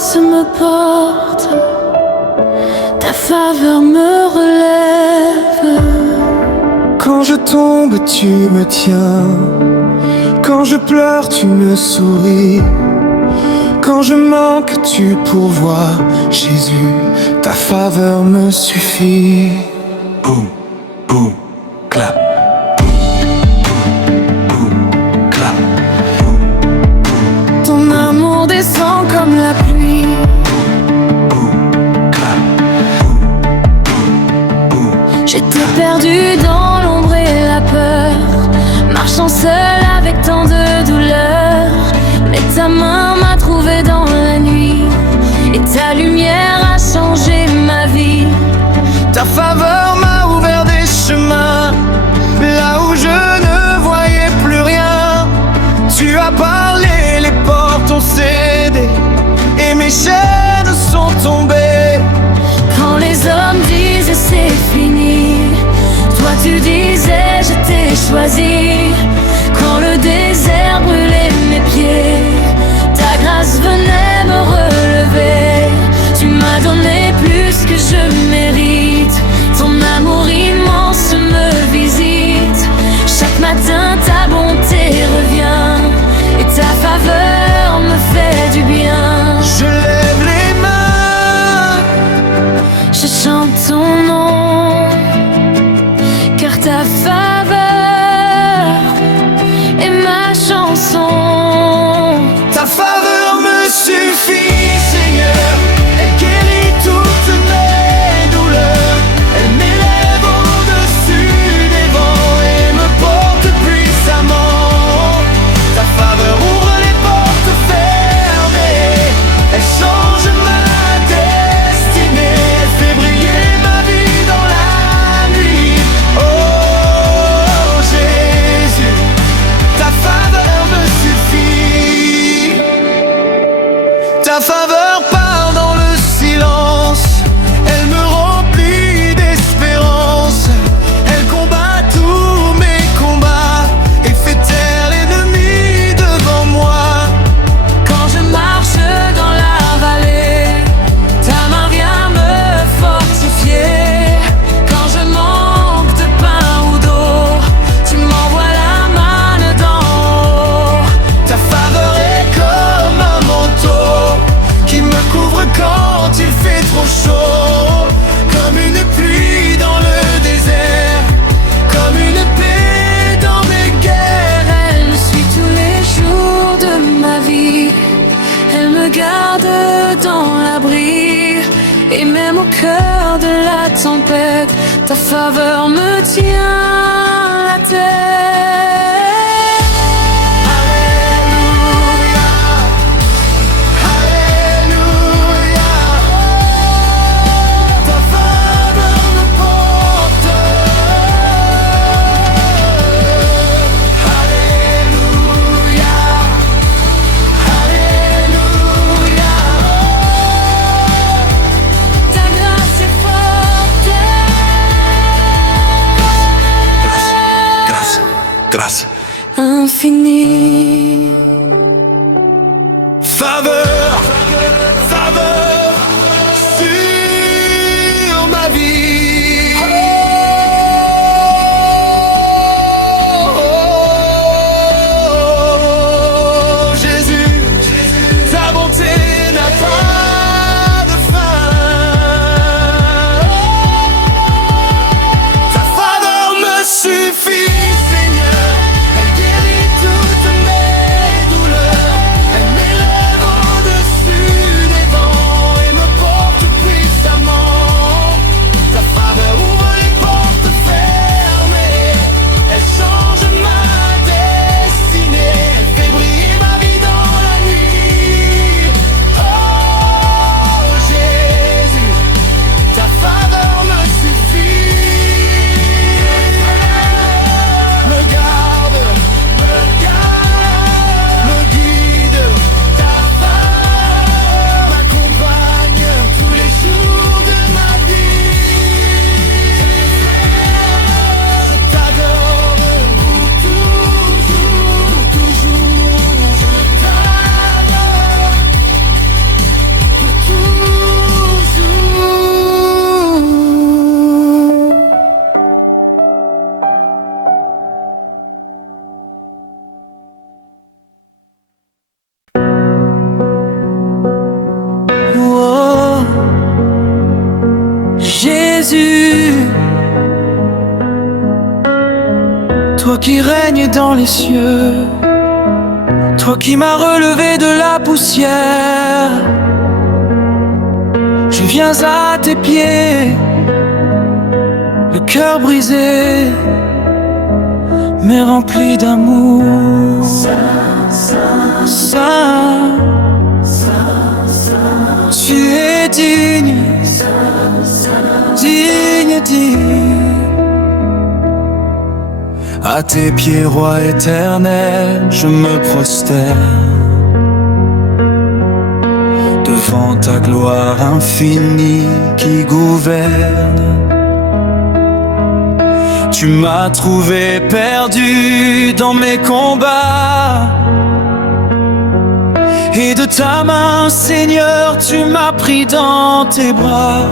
grâce me porte, ta faveur me relève. Quand je tombe, tu me tiens. Quand je pleure, tu me souris. Quand je manque, tu pourvois. Jésus, ta faveur me suffit. Boum, boum, clap. Ton amour descend comme la pluie. J'étais perdu dans l'ombre et la peur, marchant seul avec tant de douleur. Mais ta main m'a trouvé dans la nuit, et ta lumière a changé ma vie. Ta faveur m'a ouvert des chemins, là où je ne voyais plus rien. Tu as parlé, les portes ont cédé, et mes chaînes sont tombées. Quand les hommes disaient c'est fini, toi tu disais je t'ai choisi. Quand le désert brûlait mes pieds, ta grâce venait me relever. Tu m'as donné plus que je mérite, ton amour immense me visite. Chaque matin ta bonté revient, et ta faveur me fait du bien. Je lève les mains, Je chante ton nom, car ta faveur est ma chanson. ta faveur me suffit, Seigneur. Elle guérit toutes mes douleurs. Elle m'élève au-dessus des vents et me porte puissamment. Ta faveur ouvre les portes fermées. Elle change ma destinée. Elle fait briller ma vie dans la nuit. Oh Jésus, ta faveur me suffit. Ta faveur part dans le silence. Elle me remplit d'espérance. Elle combat tous mes combats et fait taire l'ennemi devant moi. Quand je marche dans la vallée, ta main vient me fortifier. Quand je manque de pain ou d'eau, tu m'envoies la manne d'en haut. Ta faveur est comme un manteau qui me couvre quand il fait trop chaud. Comme une pluie dans le désert, comme une paix dans mes guerres. Elle me suit tous les jours de ma vie, elle me garde dans l'abri. Et même au cœur de la tempête, ta faveur me tient la tête. Alléluia, Alléluia. Ta faveur me porte. Alléluia, Alléluia. Ta grâce est forte. Grâce, grâce. Infini. Faveur, faveur sur ma vie. Oh, Jésus, ta bonté n'a pas de fin. Ta faveur me suffit, Seigneur. Elle guérit toutes mes douleurs. Elle m'élève Jésus, toi qui règnes dans les cieux, toi qui m'as relevé de la poussière, je viens à tes pieds, le cœur brisé, mais rempli d'amour. Saint, tu es digne, digne, digne. À tes pieds, roi éternel, je me prosterne devant ta gloire infinie qui gouverne. Tu m'as trouvé perdu dans mes combats, et de ta main, Seigneur, tu m'as pris dans tes bras.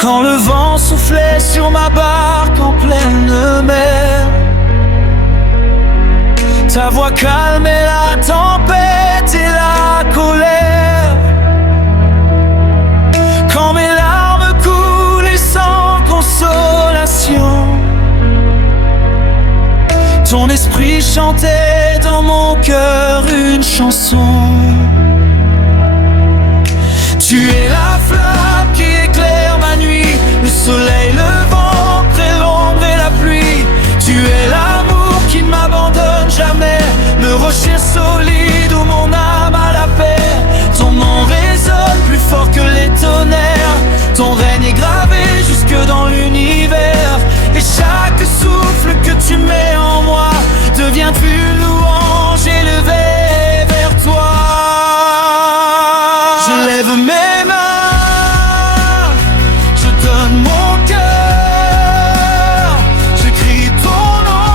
Quand le vent soufflait sur ma barque en pleine mer, ta voix calmait la tempête et la colère. Quand mes larmes coulaient sans consolation, ton esprit chantait dans mon cœur une chanson. Tu es la flamme qui éclaire ma nuit, le soleil, le vent, et l'ombre et la pluie. Tu es l'amour qui ne m'abandonne jamais, le rocher solide où mon âme a la paix. Ton nom résonne plus fort que les tonnerres, ton règne est gravé jusque dans l'univers. Et chaque souffle que tu mets en moi devient une louange élevée vers toi. Je lève mes mains, je donne mon cœur, je crie ton nom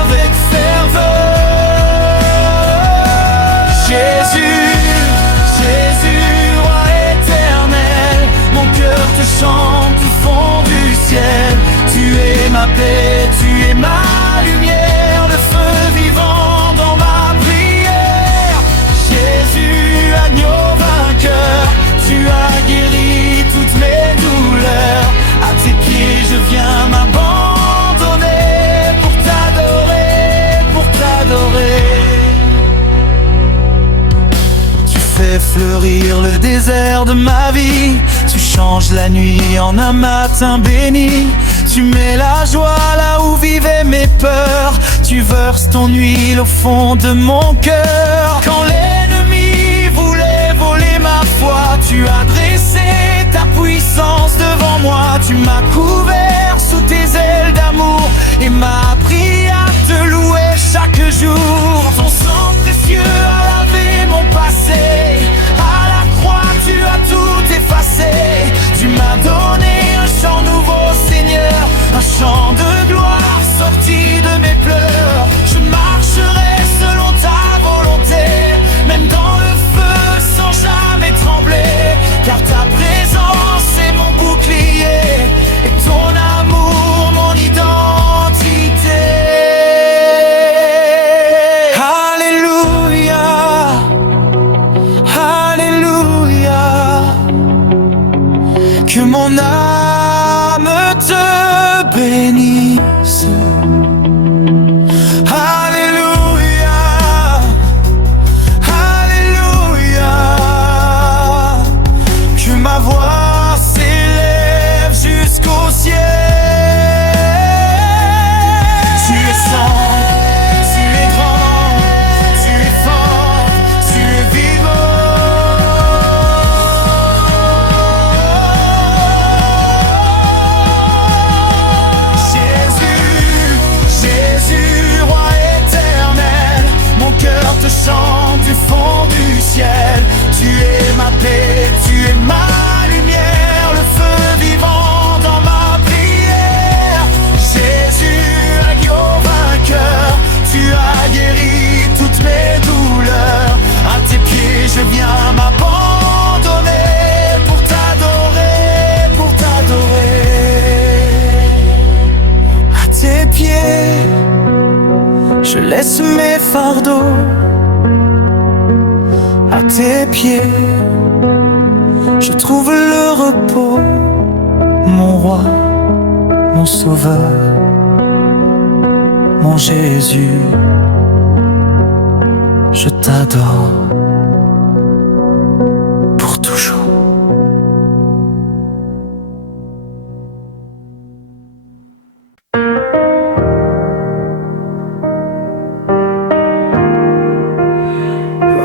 avec ferveur. Jésus, Jésus, roi éternel, mon cœur te chante du fond du ciel. Tu es ma paix, tu es ma lumière, le feu vivant dans ma prière. Jésus, agneau vainqueur, tu as guéri toutes mes douleurs. À tes pieds je viens m'abandonner pour t'adorer, pour t'adorer. Tu fais fleurir le désert de ma vie, tu changes la nuit en un matin béni. Tu mets la joie là où vivaient mes peurs, tu verses ton huile au fond de mon cœur. Quand l'ennemi voulait voler ma foi, tu as dressé ta puissance devant moi. Tu m'as couvert sous tes ailes d'amour et m'as appris à te louer chaque jour. Ton sang précieux a lavé mon passé, à la croix tu as tout effacé. Tu m'as donné un chant nouveau, Seigneur, un chant de gloire sorti de mes pleurs. Je marcherai selon ta volonté, même dans le feu sans jamais trembler. Car ta présence est mon bouclier et ton amour mon identité. Alléluia, Alléluia. Que mon âme te bénisse. Alléluia, Alléluia. Que ma voix s'élève jusqu'au ciel. Tu es saint, tu es grand, tu es fort, tu es vivant. Te chante du fond du ciel. Tu es ma paix, tu es ma lumière, le feu vivant dans ma prière. Jésus, agneau vainqueur, tu as guéri toutes mes douleurs. À tes pieds je viens m'abandonner pour t'adorer, pour t'adorer. À tes pieds je laisse mes fardeaux. À tes pieds je trouve le repos, mon roi, mon sauveur, mon Jésus, je t'adore pour toujours.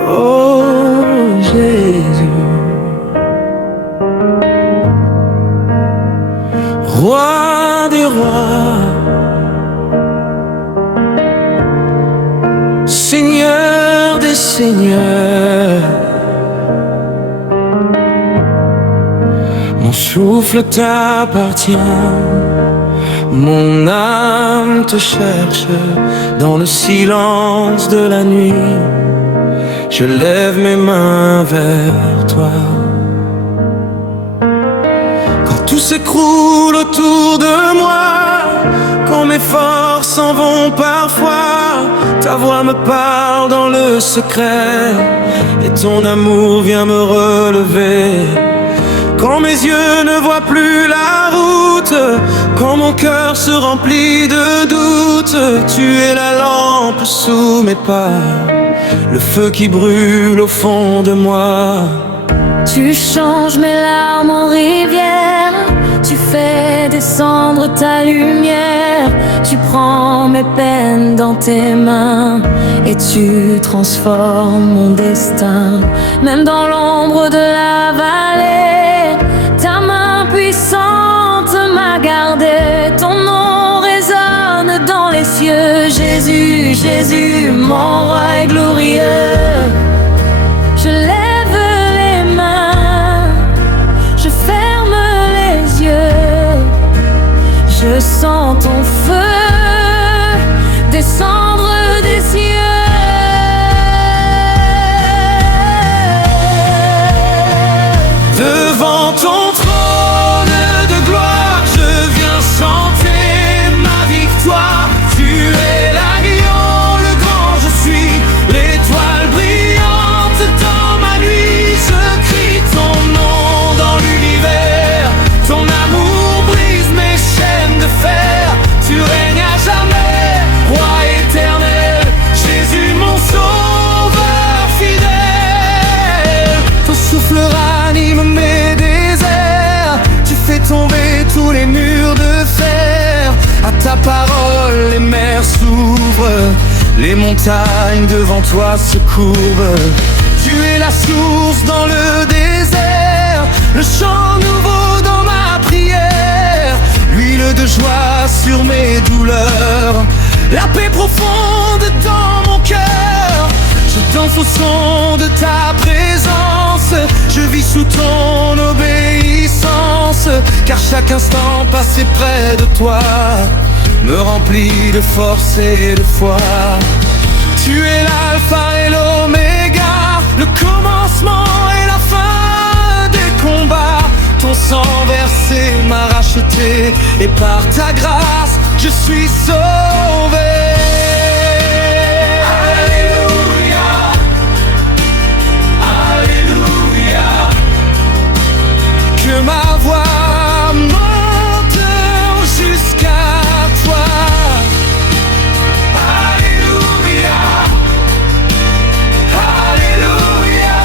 Oh Jésus, roi des rois, Seigneur des seigneurs, mon souffle t'appartient, mon âme te cherche dans le silence de la nuit. Je lève mes mains vers toi. Quand tout s'écroule autour de moi, quand mes forces s'en vont parfois, ta voix me parle dans le secret et ton amour vient me relever. Quand mes yeux ne voient plus la route, quand mon cœur se remplit de doutes, tu es la lampe sous mes pas, le feu qui brûle au fond de moi. Tu changes mes larmes en rivière, tu fais descendre ta lumière, tu prends mes peines dans tes mains et tu transformes mon destin. Même dans l'ombre de la vallée, ta main puissante m'a gardé, ton nom résonne dans les cieux. Jésus, Jésus, mon roi est glorieux. Je lève les mains, je ferme les yeux, je sens ton feu descendre des cieux. Devant ton trône de gloire, je viens chanter ma victoire. Tu es l'agneau, le grand je suis, l'étoile brillante dans ma nuit. Je crie ton nom dans l'univers, ton amour brise mes chaînes de fer. Tu règnes à jamais, roi éternel, Jésus mon sauveur fidèle. Ton souffle ranime mes déserts, tu fais tomber tous les murs de fer. À ta parole les mers s'ouvrent, les montagnes devant toi se courbent. Tu es la source dans le désert, le chant nouveau dans ma prière, l'huile de joie sur mes douleurs, la paix profonde dans mon cœur. Je danse au son de ta présence, je vis sous ton obéissance, car chaque instant passé près de toi me remplit de force et de foi. Tu es l'alpha et l'oméga, le commencement et la fin des combats. Ton sang versé m'a racheté, et par ta grâce je suis sauvé. Que ma voix monte jusqu'à toi. Alléluia, Alléluia.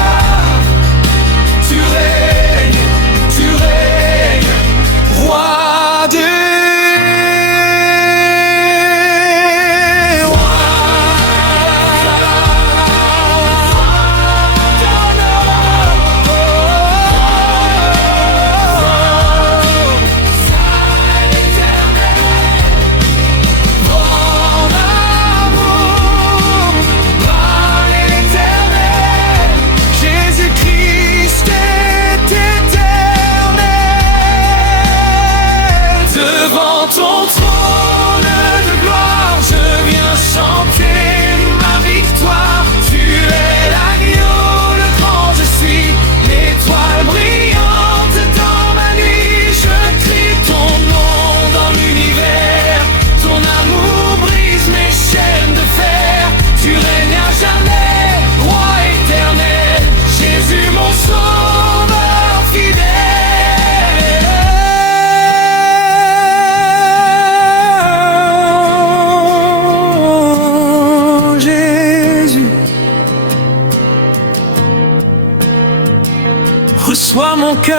Tu règnes, roi des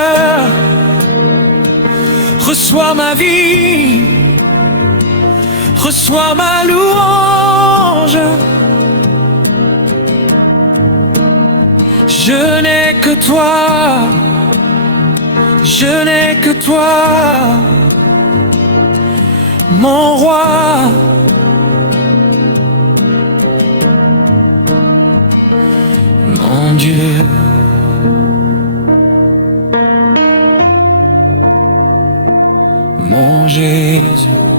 Seigneur, reçois ma vie, reçois ma louange. Je n'ai que toi, je n'ai que toi, mon roi. Mon Dieu, mon Jésus.